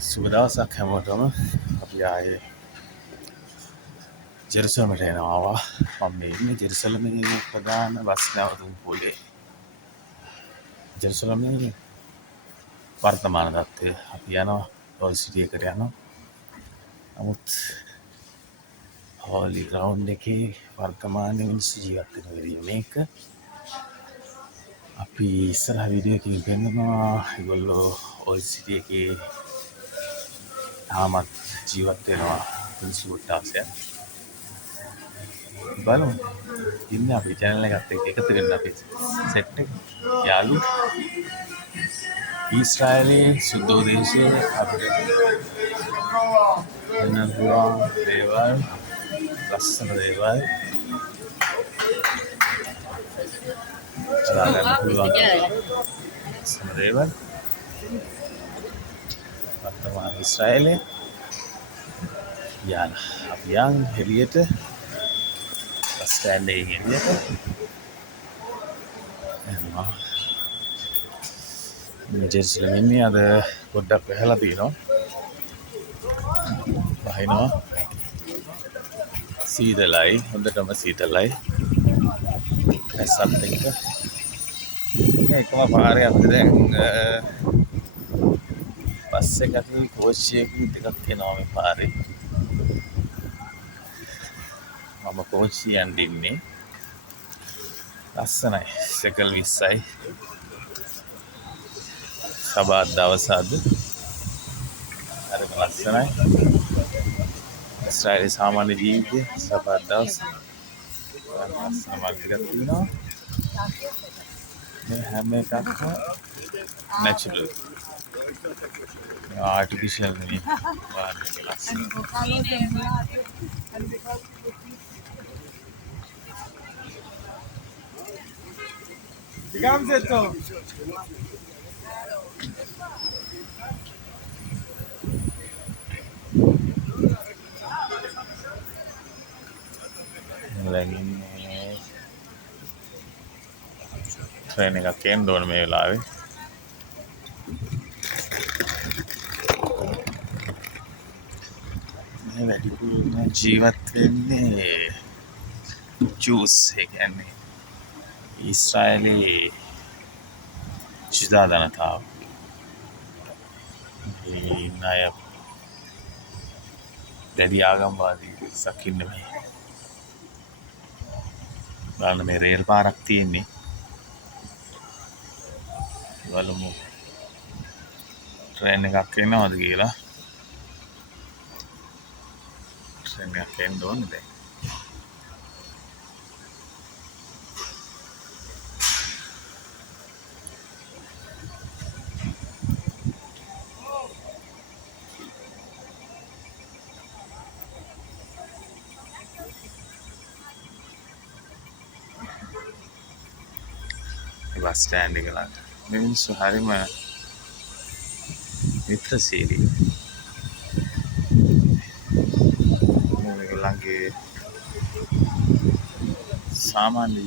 සුබ දවසක් හැමෝටම. අපි ආයේ ජෙරුසලමට එනවා. මම මේ ඉන්නේ ජෙරුසලමේ ප්‍රධාන බස් නැවතුම් පොලේ. ජෙරුසලමේ වර්තමාන තත්ත්වය අපි යනවා හෝල් සිටි එකට යනවා. නමුත් හෝලි ග්‍රවුන්ඩ් එකේ වර්තමානයේ මිනිස්සු ජීවත් වෙන විදිය මේක. අපි ඉස්සරහ වීඩියෝ එකකින් පෙන්නනවා ඒගොල්ලෝ හෝල් සිටි එකේ තාමත් ජීවත් වෙනවා මිනිස්සු කොට්ටාසයක්. බලමු. ඉන්න අපි channel එකත් එක්ක එකතු වෙන්න අපි සෙට් එක. යාළු ඊශ්‍රායලයේ සුද්ධ දේශයේ අපිට වෙන පුළුවන් දේවල් ලස්සන දේවල් හදාගන්න පුළුවන් ලස්සන දේවල් වර්තමාන ඊශ්‍රායලයේ යාලා අපි යන් එළියට ස්ටෑන්ඩ් එකේ එළියට එනවා. මේ ජෙරුසලම් ඉන්නේ අද පොඩ්ඩක් වැහලා තියෙනවා. වහිනවා සීතලයි, හොඳටම සීතලයි. ඇසත් එක්ක මේ එකම පාරේ අපිට දැන් බස් එකකින් කෝච් එකකින් දෙකක් එනවා මේ පාරේ. මම කෝච්චියෙන් ඉන්නේ. ලස්සනයි. සෙකල් 20යි. සබත් දවස අද. හරිම ලස්සනයි. ඉස්රායලි සාමාන්‍ය ජීවිතේ සබත් දවස්. ලස්සන මාර්කට් එකක් තියෙනවා. මේ හැම එකක්ම නැචරල්. ආටිෆිෂල් නෙවෙයි. වාරේ ලස්සන. Digamos esto. Lagi train එකක් එන්න ඕන මේ වෙලාවේ. මේ වැඩිපුර ජීවත් වෙන්නේ ජූස් ඒ කියන්නේ ඉස්රායලයේ ජුදා ජනතාව. මේ ණය දැඩි ආගම්වාදී සකින්න මේ. බලන්න මේ රේල් පාරක් තියෙන්නේ. බලමු ට්‍රේන් එකක් එනවද කියලා. ට්‍රේන් එකක් එන්න ඕනේ දැන්. බස් ස්ටෑන්ඩ් එක ළඟ මේ මිනිස්සු හරිම මිත්‍රශීලී. මේගොල්ලන්ගේ සාමාන්‍ය